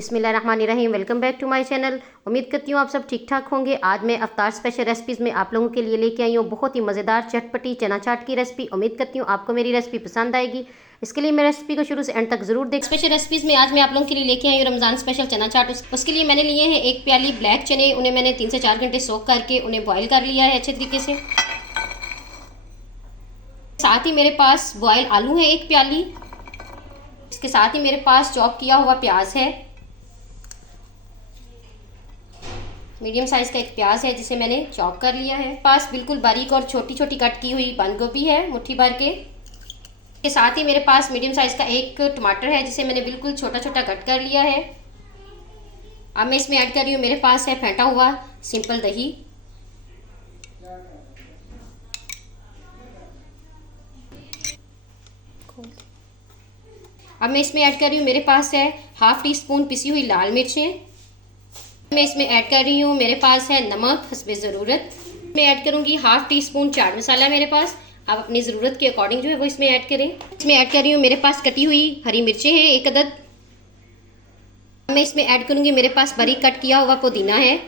बिस्मिल्लाहिर्रहमानिर्रहीम। Welcome back to my channel. उम्मीद करती हूँ आप सब ठीक ठाक होंगे। आज मैं अफ्तार स्पेशल रेसिपीज़ में आप लोगों के लिए लेके आई हूँ बहुत ही मज़ेदार चटपटी चना चाट की रेसिपी। उम्मीद करती हूँ आपको मेरी रेसिपी पसंद आएगी। इसके लिए मैं रेसिपी को शुरू से एंड तक जरूर देख। स्पेशल रेसिपीज़ में आज मैं आप लोगों के लिए लेके आई हूँ रमज़ान स्पेशल चना चाट। उसके लिए मैंने लिए हैं 1 प्याली ब्लैक चने। उन्हें मैंने 3 से 4 घंटे सोक करके उन्हें बॉयल कर लिया है अच्छे तरीके से। साथ ही मेरे पास बॉयल आलू है 1 प्याली। इसके साथ ही मेरे पास चॉप किया हुआ प्याज है। मीडियम साइज़ का एक प्याज है जिसे मैंने चॉप कर लिया है। पास बिल्कुल बारीक और छोटी छोटी कट की हुई बंद गोभी है मुट्ठी भर के। इसके साथ ही मेरे पास मीडियम साइज़ का एक टमाटर है जिसे मैंने बिल्कुल छोटा छोटा कट कर लिया है। अब मैं इसमें ऐड कर रही हूँ, मेरे पास है फेंटा हुआ सिंपल दही। अब मैं इसमें ऐड कर रही हूँ, मेरे पास है ½ टी स्पून पिसी हुई लाल मिर्चें। मैं इसमें ऐड कर रही हूँ, मेरे पास है नमक हस्बे ज़रूरत। मैं ऐड करूँगी ½ टी स्पून चाट मसाला मेरे पास। आप अपनी ज़रूरत के अकॉर्डिंग जो है वो इसमें ऐड करें। इसमें ऐड कर रही हूँ, मेरे पास कटी हुई हरी मिर्चें हैं 1 अदद। मैं इसमें ऐड करूँगी, मेरे पास बारीक कट किया हुआ पुदीना है।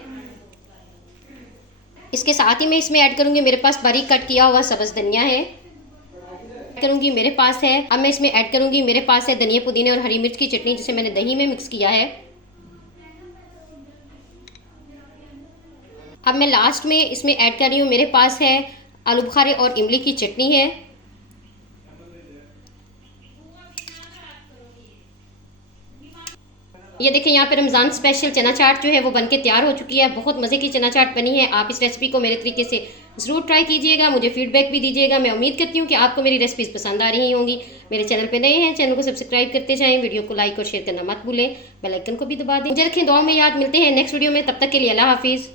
इसके साथ ही मैं इसमें ऐड करूँगी, मेरे पास बारीक कट किया हुआ सब्ज़ धनिया है करूँगी मेरे पास है। अब मैं इसमें ऐड करूँगी, मेरे पास है धनिया पुदीने और हरी मिर्च की चटनी जिसे मैंने दही में मिक्स किया है। अब मैं लास्ट में इसमें ऐड कर रही हूँ, मेरे पास है आलू बुखारे और इमली की चटनी है। ये देखें, यहाँ पे रमज़ान स्पेशल चना चाट जो है वो बनके तैयार हो चुकी है। बहुत मज़े की चना चाट बनी है। आप इस रेसिपी को मेरे तरीके से ज़रूर ट्राई कीजिएगा, मुझे फीडबैक भी दीजिएगा। मैं उम्मीद करती हूँ कि आपको मेरी रेसिपीज़ पसंद आ रही होंगी। मेरे चैनल पे नए हैं, चैनल को सब्सक्राइब करते जाएं, वीडियो को लाइक और शेयर करना मत भूलें, बेल आइकन को भी दबा दें। मुझे रखें दुआ में याद। मिलते हैं नेक्स्ट वीडियो में, तब तक के लिए अल्लाह हाफिज़।